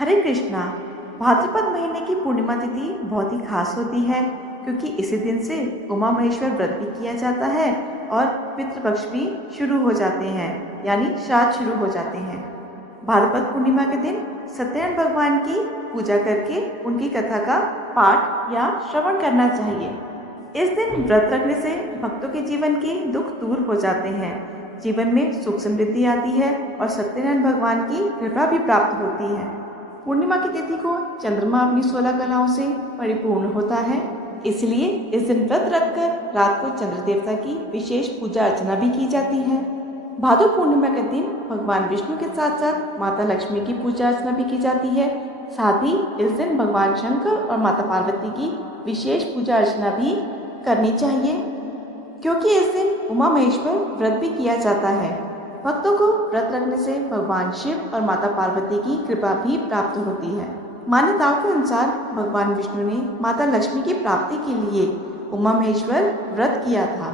हरे कृष्णा। भाद्रपद महीने की पूर्णिमा तिथि बहुत ही खास होती है, क्योंकि इसी दिन से उमा महेश्वर व्रत भी किया जाता है और पितृपक्ष भी शुरू हो जाते हैं, यानी श्राद्ध शुरू हो जाते हैं। भाद्रपद पूर्णिमा के दिन सत्यनारायण भगवान की पूजा करके उनकी कथा का पाठ या श्रवण करना चाहिए। इस दिन व्रत रखने से भक्तों के जीवन के दुख दूर हो जाते हैं, जीवन में सुख समृद्धि आती है और सत्यनारायण भगवान की कृपा भी प्राप्त होती है। पूर्णिमा की तिथि को चंद्रमा अपनी 16 कलाओं से परिपूर्ण होता है, इसलिए इस दिन व्रत रखकर रात को चंद्र देवता की विशेष पूजा अर्चना भी की जाती है। भादो पूर्णिमा के दिन भगवान विष्णु के साथ साथ माता लक्ष्मी की पूजा अर्चना भी की जाती है। साथ ही इस दिन भगवान शंकर और माता पार्वती की विशेष पूजा अर्चना भी करनी चाहिए, क्योंकि इस दिन उमा महेश्वर व्रत भी किया जाता है। भक्तों को व्रत रखने से भगवान शिव और माता पार्वती की कृपा भी प्राप्त होती है। मान्यताओं के अनुसार भगवान विष्णु ने माता लक्ष्मी की प्राप्ति के लिए उमा महेश्वर व्रत किया था।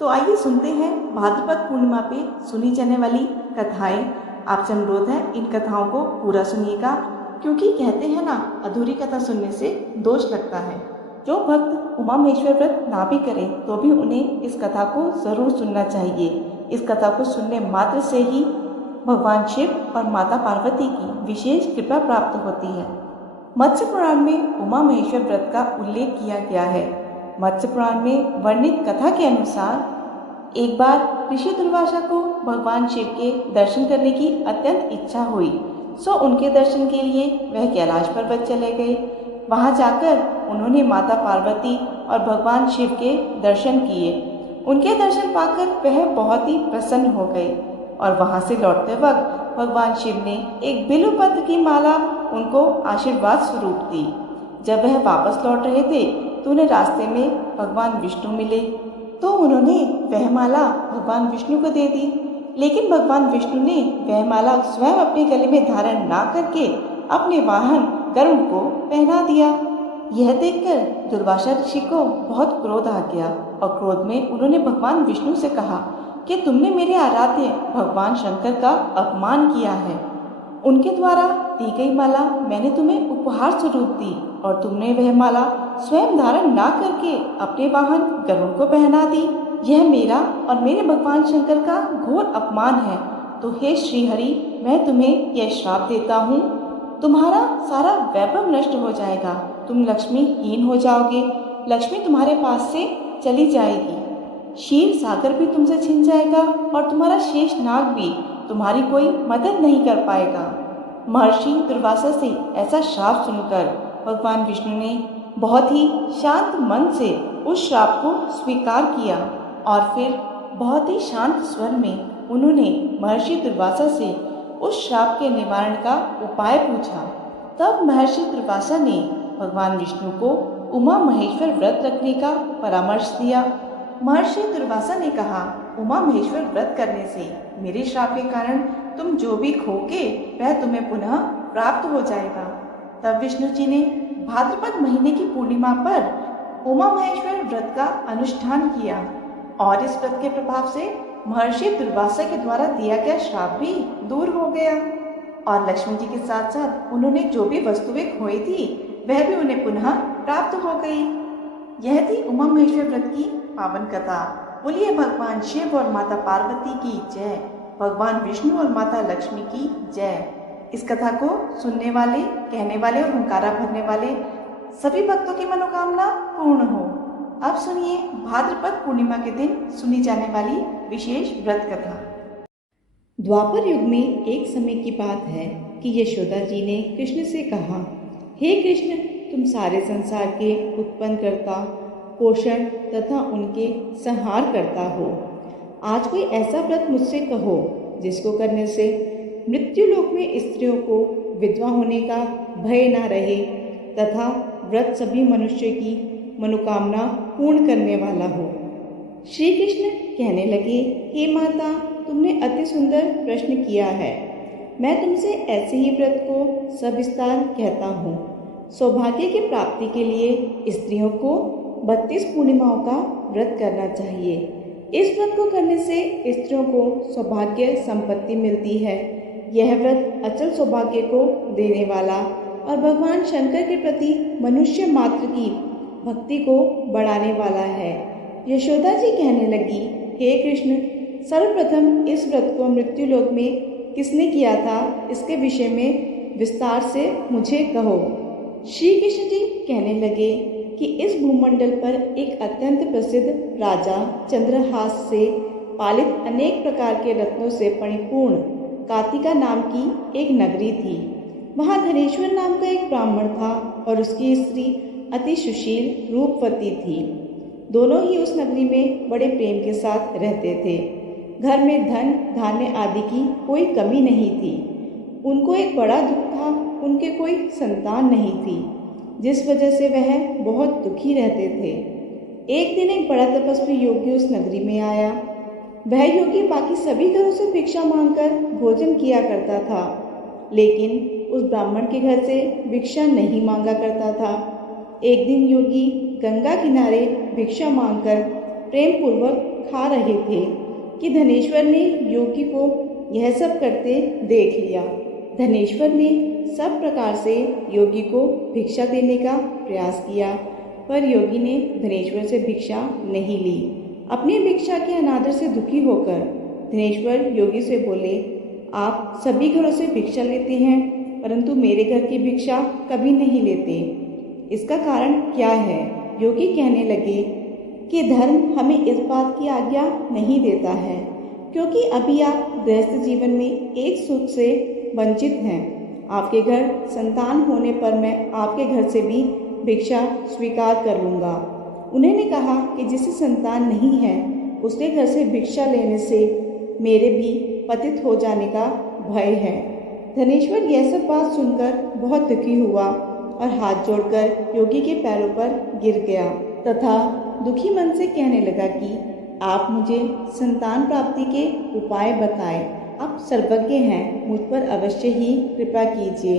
तो आइए सुनते हैं भाद्रपद पूर्णिमा पे सुनी जाने वाली कथाएं। आपसे अनुरोध है इन कथाओं को पूरा सुनिएगा, क्योंकि कहते हैं ना, अधूरी कथा सुनने से दोष लगता है। जो भक्त उमा महेश्वर व्रत ना भी करें तो भी उन्हें इस कथा को जरूर सुनना चाहिए। इस कथा को सुनने मात्र से ही भगवान शिव और माता पार्वती की विशेष कृपा प्राप्त होती है। मत्स्य पुराण में उमा महेश्वर व्रत का उल्लेख किया गया है। मत्स्य पुराण में वर्णित कथा के अनुसार एक बार ऋषि दुर्वासा को भगवान शिव के दर्शन करने की अत्यंत इच्छा हुई, सो उनके दर्शन के लिए वह कैलाश पर्वत चले गए। वहां जाकर उन्होंने माता पार्वती और भगवान शिव के दर्शन किए। उनके दर्शन पाकर वह बहुत ही प्रसन्न हो गए और वहां से लौटते वक्त भगवान शिव ने एक बिल्वपत्र की माला उनको आशीर्वाद स्वरूप दी। जब वह वापस लौट रहे थे तो उन्हें रास्ते में भगवान विष्णु मिले, तो उन्होंने वह माला भगवान विष्णु को दे दी। लेकिन भगवान विष्णु ने वह माला स्वयं अपने गले में धारण ना करके अपने वाहन गरुड़ को पहना दिया। यह देखकर दुर्वासा ऋषि को बहुत क्रोध आ गया और क्रोध में उन्होंने भगवान विष्णु से कहा कि तुमने मेरे आराध्य भगवान शंकर का अपमान किया है। उनके द्वारा दी गई माला मैंने तुम्हें उपहार स्वरूप दी और तुमने वह माला स्वयं धारण ना करके अपने वाहन गरुड़ को पहना दी। यह मेरा और मेरे भगवान शंकर का घोर अपमान है। तो हे श्रीहरि, मैं तुम्हें यह श्राप देता हूँ, तुम्हारा सारा वैभव नष्ट हो जाएगा, तुम लक्ष्मीहीन हो जाओगे, लक्ष्मी तुम्हारे पास से चली जाएगी, क्षीर सागर भी तुमसे छिन जाएगा और तुम्हारा शेष नाग भी तुम्हारी कोई मदद नहीं कर पाएगा। महर्षि दुर्वासा से ऐसा श्राप सुनकर भगवान विष्णु ने बहुत ही शांत मन से उस श्राप को स्वीकार किया और फिर बहुत ही शांत स्वर में उन्होंने महर्षि दुर्वासा से उस श्राप के निवारण का उपाय पूछा। तब महर्षि दुर्वासा ने भगवान विष्णु को उमा महेश्वर व्रत रखने का परामर्श दिया। महर्षि दुर्वासा ने कहा, उमा महेश्वर व्रत करने से मेरे श्राप के कारण तुम जो भी खोगे वह तुम्हें पुनः प्राप्त हो जाएगा। तब विष्णु जी ने भाद्रपद महीने की पूर्णिमा पर उमा महेश्वर व्रत का अनुष्ठान किया और इस व्रत के प्रभाव से महर्षि दुर्वासा के द्वारा दिया गया श्राप भी दूर हो गया और लक्ष्मी जी के साथ साथ उन्होंने जो भी वस्तुएं खोई थी वह भी उन्हें पुनः प्राप्त हो गई। यह थी उमा महेश्वर व्रत की पावन कथा। बोलिए भगवान शिव और माता पार्वती की जय, भगवान विष्णु और माता लक्ष्मी की जय। इस कथा को सुनने वाले, कहने वाले और हुंकारा भरने वाले सभी भक्तों की मनोकामना पूर्ण हो। अब सुनिए भाद्रपद पूर्णिमा के दिन सुनी जाने वाली विशेष व्रत कथा। द्वापर युग में एक समय की बात है कि यशोदा जी ने कृष्ण से कहा, हे कृष्ण, तुम सारे संसार के उत्पन्न करता, पोषण तथा उनके संहार करता हो। आज कोई ऐसा व्रत मुझसे कहो जिसको करने से मृत्युलोक में स्त्रियों को विधवा होने का भय ना रहे तथा व्रत सभी मनुष्य की मनोकामना पूर्ण करने वाला हो। श्री कृष्ण कहने लगे, हे माता, तुमने अति सुंदर प्रश्न किया है। मैं तुमसे ऐसे ही व्रत को सविस्तार कहता हूँ। सौभाग्य की प्राप्ति के लिए स्त्रियों को 32 पूर्णिमाओं का व्रत करना चाहिए। इस व्रत को करने से स्त्रियों को सौभाग्य संपत्ति मिलती है। यह व्रत अचल सौभाग्य को देने वाला और भगवान शंकर के प्रति मनुष्य मात्र की भक्ति को बढ़ाने वाला है। यशोदा जी कहने लगी, हे कृष्ण, सर्वप्रथम इस व्रत को मृत्युलोक में किसने किया था, इसके विषय में विस्तार से मुझे कहो। श्री कृष्ण जी कहने लगे कि इस भूमंडल पर एक अत्यंत प्रसिद्ध राजा चंद्रहास से पालित अनेक प्रकार के रत्नों से परिपूर्ण कातिका नाम की एक नगरी थी। वहाँ धनेश्वर नाम का एक ब्राह्मण था और उसकी स्त्री अति सुशील रूपवती थी। दोनों ही उस नगरी में बड़े प्रेम के साथ रहते थे। घर में धन धान्य आदि की कोई कमी नहीं थी। उनको एक बड़ा दुख था, उनके कोई संतान नहीं थी, जिस वजह से वह बहुत दुखी रहते थे। एक दिन एक बड़ा तपस्वी योगी उस नगरी में आया। वह योगी बाकी सभी घरों से भिक्षा मांगकर भोजन किया करता था, लेकिन उस ब्राह्मण के घर से भिक्षा नहीं मांगा करता था। एक दिन योगी गंगा किनारे भिक्षा मांगकर प्रेम पूर्वक खा रहे थे कि धनेश्वर ने योगी को यह सब करते देख लिया। धनेश्वर ने सब प्रकार से योगी को भिक्षा देने का प्रयास किया, पर योगी ने धनेश्वर से भिक्षा नहीं ली। अपनी भिक्षा के अनादर से दुखी होकर धनेश्वर योगी से बोले, आप सभी घरों से भिक्षा लेते हैं, परंतु मेरे घर की भिक्षा कभी नहीं लेते। इसका कारण क्या है? योगी कहने लगे कि धर्म हमें इस बात की आज्ञा नहीं देता है, क्योंकि अभी आप गृहस्थ जीवन में एक सुख से वंचित हैं। आपके घर संतान होने पर मैं आपके घर से भी भिक्षा स्वीकार कर लूँगा। उन्होंने कहा कि जिसे संतान नहीं है उसके घर से भिक्षा लेने से मेरे भी पतित हो जाने का भय है। धनेश्वर यह सब बात सुनकर बहुत दुखी हुआ और हाथ जोड़कर योगी के पैरों पर गिर गया तथा दुखी मन से कहने लगा कि आप मुझे संतान प्राप्ति के उपाय बताएं। आप सर्वज्ञ हैं, मुझ पर अवश्य ही कृपा कीजिए।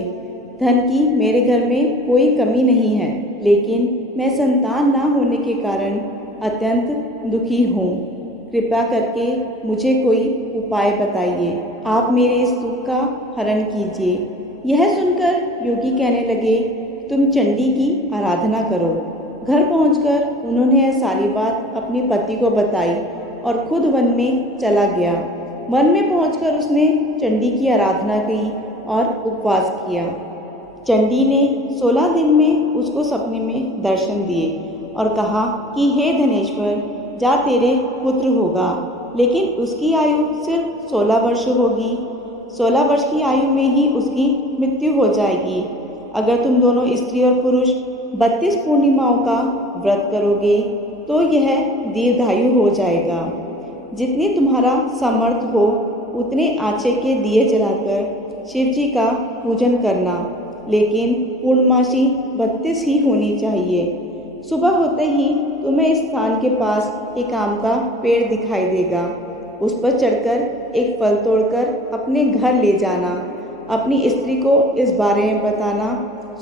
धन की मेरे घर में कोई कमी नहीं है, लेकिन मैं संतान ना होने के कारण अत्यंत दुखी हूँ। कृपा करके मुझे कोई उपाय बताइए। आप मेरे इस दुख का हरण कीजिए। यह सुनकर योगी कहने लगे, तुम चंडी की आराधना करो। घर पहुंचकर उन्होंने यह सारी बात अपने पति को बताई और खुद वन में चला गया। वन में पहुंचकर उसने चंडी की आराधना की और उपवास किया। चंडी ने 16 दिन में उसको सपने में दर्शन दिए और कहा कि हे धनेश्वर, जा तेरे पुत्र होगा, लेकिन उसकी आयु सिर्फ 16 वर्ष होगी। 16 वर्ष की आयु में ही उसकी मृत्यु हो जाएगी। अगर तुम दोनों स्त्री और पुरुष 32 पूर्णिमाओं का व्रत करोगे तो यह दीर्घायु हो जाएगा। जितनी तुम्हारा सामर्थ हो उतने आँचे के दिए जलाकर शिव जी का पूजन करना, लेकिन पूर्णमासी 32 ही होनी चाहिए। सुबह होते ही तुम्हें इस स्थान के पास एक आम का पेड़ दिखाई देगा। उस पर चढ़कर एक फल तोड़कर अपने घर ले जाना। अपनी स्त्री को इस बारे में बताना।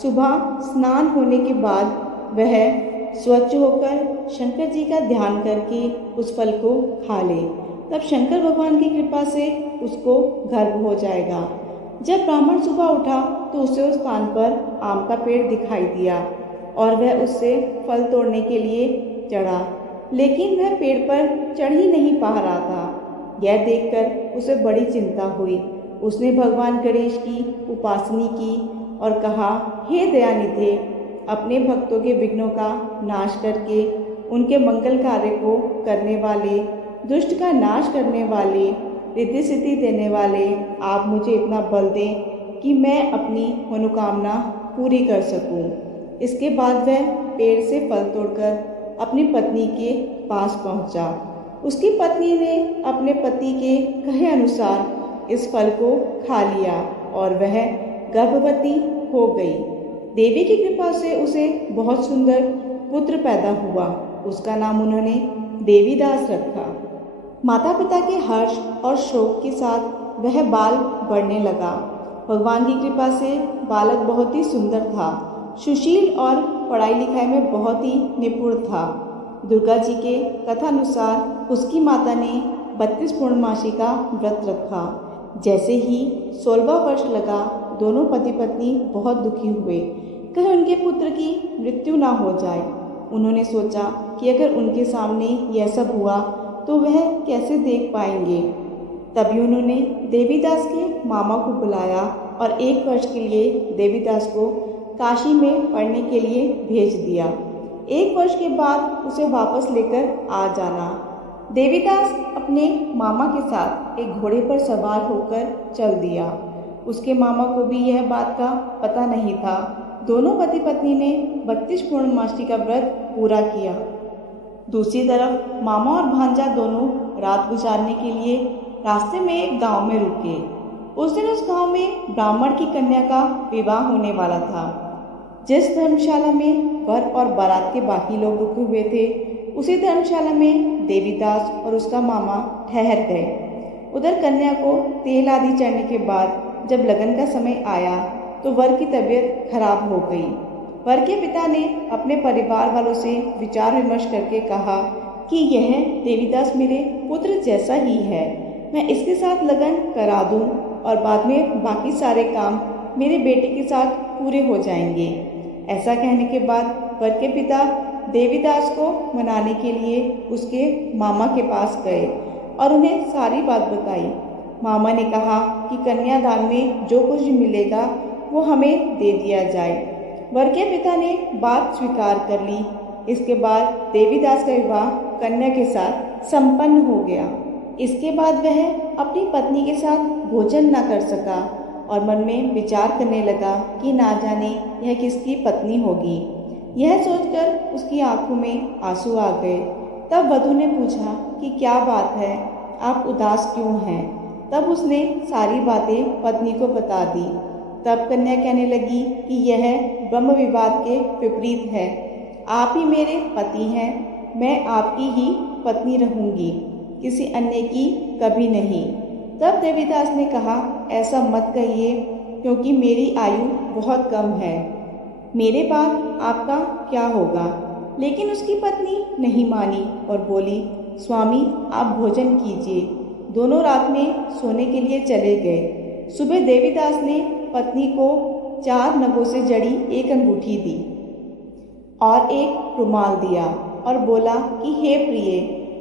सुबह स्नान होने के बाद वह स्वच्छ होकर शंकर जी का ध्यान करके उस फल को खा ले। तब शंकर भगवान की कृपा से उसको गर्भ हो जाएगा। जब ब्राह्मण सुबह उठा तो उसे उस स्थान पर आम का पेड़ दिखाई दिया और वह उससे फल तोड़ने के लिए चढ़ा, लेकिन वह पेड़ पर चढ़ ही नहीं पा रहा था। यह देखकर उसे बड़ी चिंता हुई। उसने भगवान गणेश की उपासना की और कहा, हे दयानिधे, अपने भक्तों के विघ्नों का नाश करके उनके मंगल कार्य को करने वाले, दुष्ट का नाश करने वाले, रिद्धि सिद्धि देने वाले, आप मुझे इतना बल दें कि मैं अपनी मनोकामना पूरी कर सकूं। इसके बाद वह पेड़ से फल तोड़कर अपनी पत्नी के पास पहुंचा। उसकी पत्नी ने अपने पति के कहे अनुसार इस फल को खा लिया और वह गर्भवती हो गई। देवी की कृपा से उसे बहुत सुंदर पुत्र पैदा हुआ। उसका नाम उन्होंने देवीदास रखा। माता पिता के हर्ष और शोक के साथ वह बाल बढ़ने लगा। भगवान की कृपा से बालक बहुत ही सुंदर था, सुशील और पढ़ाई लिखाई में बहुत ही निपुण था। दुर्गा जी के कथानुसार उसकी माता ने 32 पूर्णमासी का व्रत रखा। जैसे ही 16वां वर्ष लगा, दोनों पति पत्नी बहुत दुखी हुए, कहीं उनके पुत्र की मृत्यु ना हो जाए। उन्होंने सोचा कि अगर उनके सामने यह सब हुआ तो वह कैसे देख पाएंगे। तभी उन्होंने देवीदास के मामा को बुलाया और 1 वर्ष के लिए देवीदास को काशी में पढ़ने के लिए भेज दिया। 1 वर्ष के बाद उसे वापस लेकर आ जाना। देवीदास अपने मामा के साथ एक घोड़े पर सवार होकर चल दिया। उसके मामा को भी यह बात का पता नहीं था। दोनों पति पत्नी ने 32 पूर्णमासी का व्रत पूरा किया। दूसरी तरफ मामा और भांजा दोनों रात गुजारने के लिए रास्ते में एक गांव में रुके। उस दिन उस गांव में ब्राह्मण की कन्या का विवाह होने वाला था। जिस धर्मशाला में वर और बारात के बाकी लोग रुके हुए थे, उसी धर्मशाला में देवीदास और उसका मामा ठहर गए। उधर कन्या को तेल आदि चढ़ने के बाद जब लगन का समय आया तो वर की तबीयत खराब हो गई। वर के पिता ने अपने परिवार वालों से विचार विमर्श करके कहा कि यह देवीदास मेरे पुत्र जैसा ही है, मैं इसके साथ लगन करा दूं और बाद में बाकी सारे काम मेरे बेटे के साथ पूरे हो जाएंगे। ऐसा कहने के बाद वर के पिता देवीदास को मनाने के लिए उसके मामा के पास गए और उन्हें सारी बात बताई। मामा ने कहा कि कन्यादान में जो कुछ मिलेगा वो हमें दे दिया जाए। वर के पिता ने बात स्वीकार कर ली। इसके बाद देवीदास का विवाह कन्या के साथ संपन्न हो गया। इसके बाद वह अपनी पत्नी के साथ भोजन न कर सका और मन में विचार करने लगा कि ना जाने यह किसकी पत्नी होगी। यह सोचकर उसकी आंखों में आंसू आ गए। तब वधू ने पूछा कि क्या बात है, आप उदास क्यों हैं? तब उसने सारी बातें पत्नी को बता दी। तब कन्या कहने लगी कि यह ब्रह्म विवाद के विपरीत है। आप ही मेरे पति हैं, मैं आपकी ही पत्नी रहूंगी, किसी अन्य की कभी नहीं। तब देवीदास ने कहा, ऐसा मत कहिए, क्योंकि मेरी आयु बहुत कम है, मेरे बाद आपका क्या होगा। लेकिन उसकी पत्नी नहीं मानी और बोली, स्वामी आप भोजन कीजिए। दोनों रात में सोने के लिए चले गए। सुबह देवीदास ने पत्नी को 4 नगों से जड़ी एक अंगूठी दी और एक रुमाल दिया और बोला कि हे प्रिय,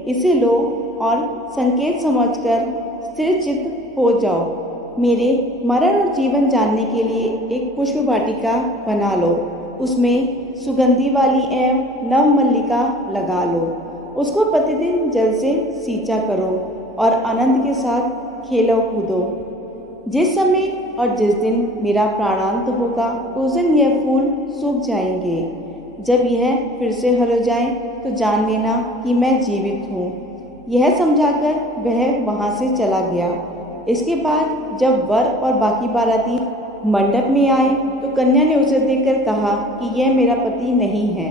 इसे लो और संकेत समझकर स्थिर चित्त हो जाओ। मेरे मरण और जीवन जानने के लिए एक पुष्प वाटिका बना लो, उसमें सुगंधी वाली एवं नव मल्लिका लगा लो। उसको प्रतिदिन जल से सींचा करो और आनंद के साथ खेलो कूदो। जिस समय और जिस दिन मेरा प्राणांत होगा उस दिन यह फूल सूख जाएंगे। जब यह फिर से हर जाए तो जान लेना कि मैं जीवित हूँ। यह समझाकर वह वहाँ से चला गया। इसके बाद जब वर और बाकी बाराती मंडप में आए तो कन्या ने उसे देखकर कहा कि यह मेरा पति नहीं है।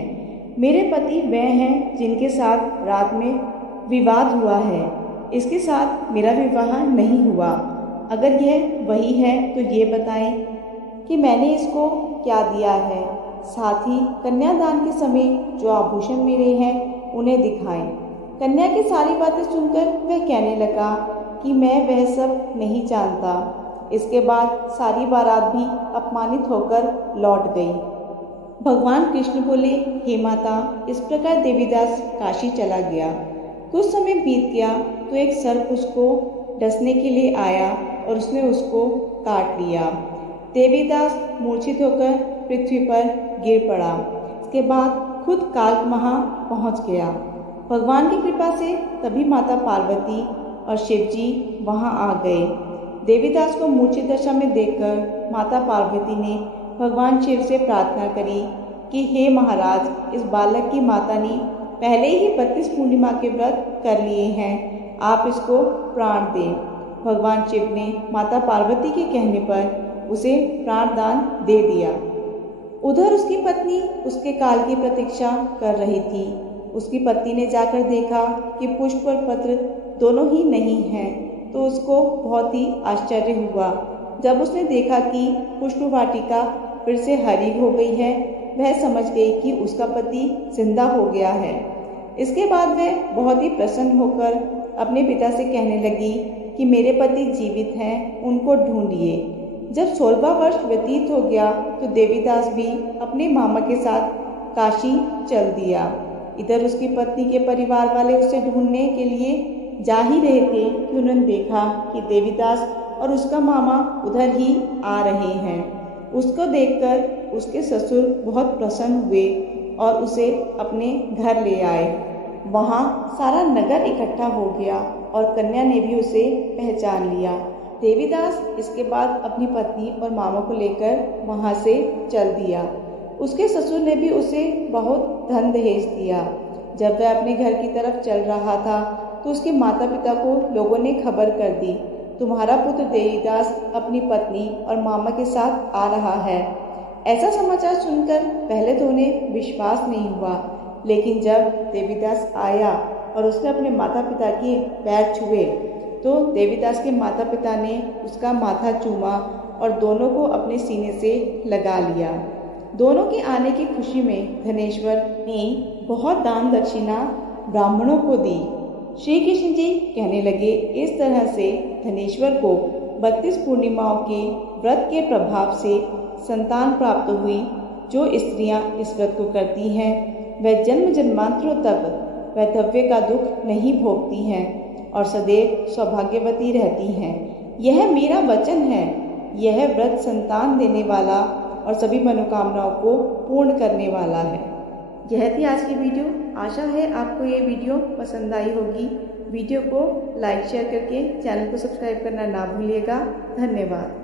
मेरे पति वह हैं जिनके साथ रात में विवाद हुआ है। इसके साथ मेरा विवाह नहीं हुआ। अगर यह वही है तो ये बताएं कि मैंने इसको क्या दिया है। साथ ही कन्यादान के समय जो आभूषण मेरे हैं उन्हें दिखाएं। कन्या की सारी बातें सुनकर वह कहने लगा कि मैं वह सब नहीं जानता। इसके बाद सारी बारात भी अपमानित होकर लौट गई। भगवान कृष्ण बोले, हे माता, इस प्रकार देवीदास काशी चला गया। कुछ समय बीत गया तो एक सर्प उसको डसने के लिए आया और उसने उसको काट लिया। देवीदास मूर्छित होकर पृथ्वी पर गिर पड़ा। इसके बाद खुद काल वहाँ पहुँच गया। भगवान की कृपा से तभी माता पार्वती और शिव जी वहाँ आ गए। देवीदास को मूर्छित दशा में देखकर माता पार्वती ने भगवान शिव से प्रार्थना करी कि हे महाराज, इस बालक की माता ने पहले ही 32 पूर्णिमा के व्रत कर लिए हैं, आप इसको प्राण दें। भगवान शिव ने माता पार्वती के कहने पर उसे प्राण दान दे दिया। उधर उसकी पत्नी उसके काल की प्रतीक्षा कर रही थी। उसकी पत्नी ने जाकर देखा कि पुष्प और पत्र दोनों ही नहीं हैं, तो उसको बहुत ही आश्चर्य हुआ। जब उसने देखा कि पुष्प वाटिका फिर से हरी हो गई है, वह समझ गई कि उसका पति जिंदा हो गया है। इसके बाद वह बहुत ही प्रसन्न होकर अपने पिता से कहने लगी कि मेरे पति जीवित हैं, उनको ढूंढिए। जब 16वां वर्ष व्यतीत हो गया तो देवीदास भी अपने मामा के साथ काशी चल दिया। इधर उसकी पत्नी के परिवार वाले उसे ढूंढने के लिए जा ही रहे थे कि उन्होंने देखा कि देवीदास और उसका मामा उधर ही आ रहे हैं। उसको देखकर उसके ससुर बहुत प्रसन्न हुए और उसे अपने घर ले आए। वहाँ सारा नगर इकट्ठा हो गया और कन्या ने भी उसे पहचान लिया। देवीदास इसके बाद अपनी पत्नी और मामा को लेकर वहाँ से चल दिया। उसके ससुर ने भी उसे बहुत धन दहेज दिया। जब वह अपने घर की तरफ चल रहा था तो उसके माता पिता को लोगों ने खबर कर दी, तुम्हारा पुत्र देवीदास अपनी पत्नी और मामा के साथ आ रहा है। ऐसा समाचार सुनकर पहले तो उन्हें विश्वास नहीं हुआ, लेकिन जब देवीदास आया और उसने अपने माता पिता के पैर छुए तो देवीदास के माता पिता ने उसका माथा चूमा और दोनों को अपने सीने से लगा लिया। दोनों के आने की खुशी में धनेश्वर ने बहुत दान दक्षिणा ब्राह्मणों को दी। श्री कृष्ण जी कहने लगे, इस तरह से धनेश्वर को 32 पूर्णिमाओं के व्रत के प्रभाव से संतान प्राप्त हुई। जो स्त्रियां इस व्रत को करती हैं वह जन्म जन्मांतरों तक वैधव्य का दुख नहीं भोगती हैं और सदैव सौभाग्यवती रहती हैं। यह मेरा वचन है। यह व्रत संतान देने वाला और सभी मनोकामनाओं को पूर्ण करने वाला है। यह थी आज की वीडियो। आशा है आपको ये वीडियो पसंद आई होगी। वीडियो को लाइक शेयर करके चैनल को सब्सक्राइब करना ना भूलिएगा। धन्यवाद।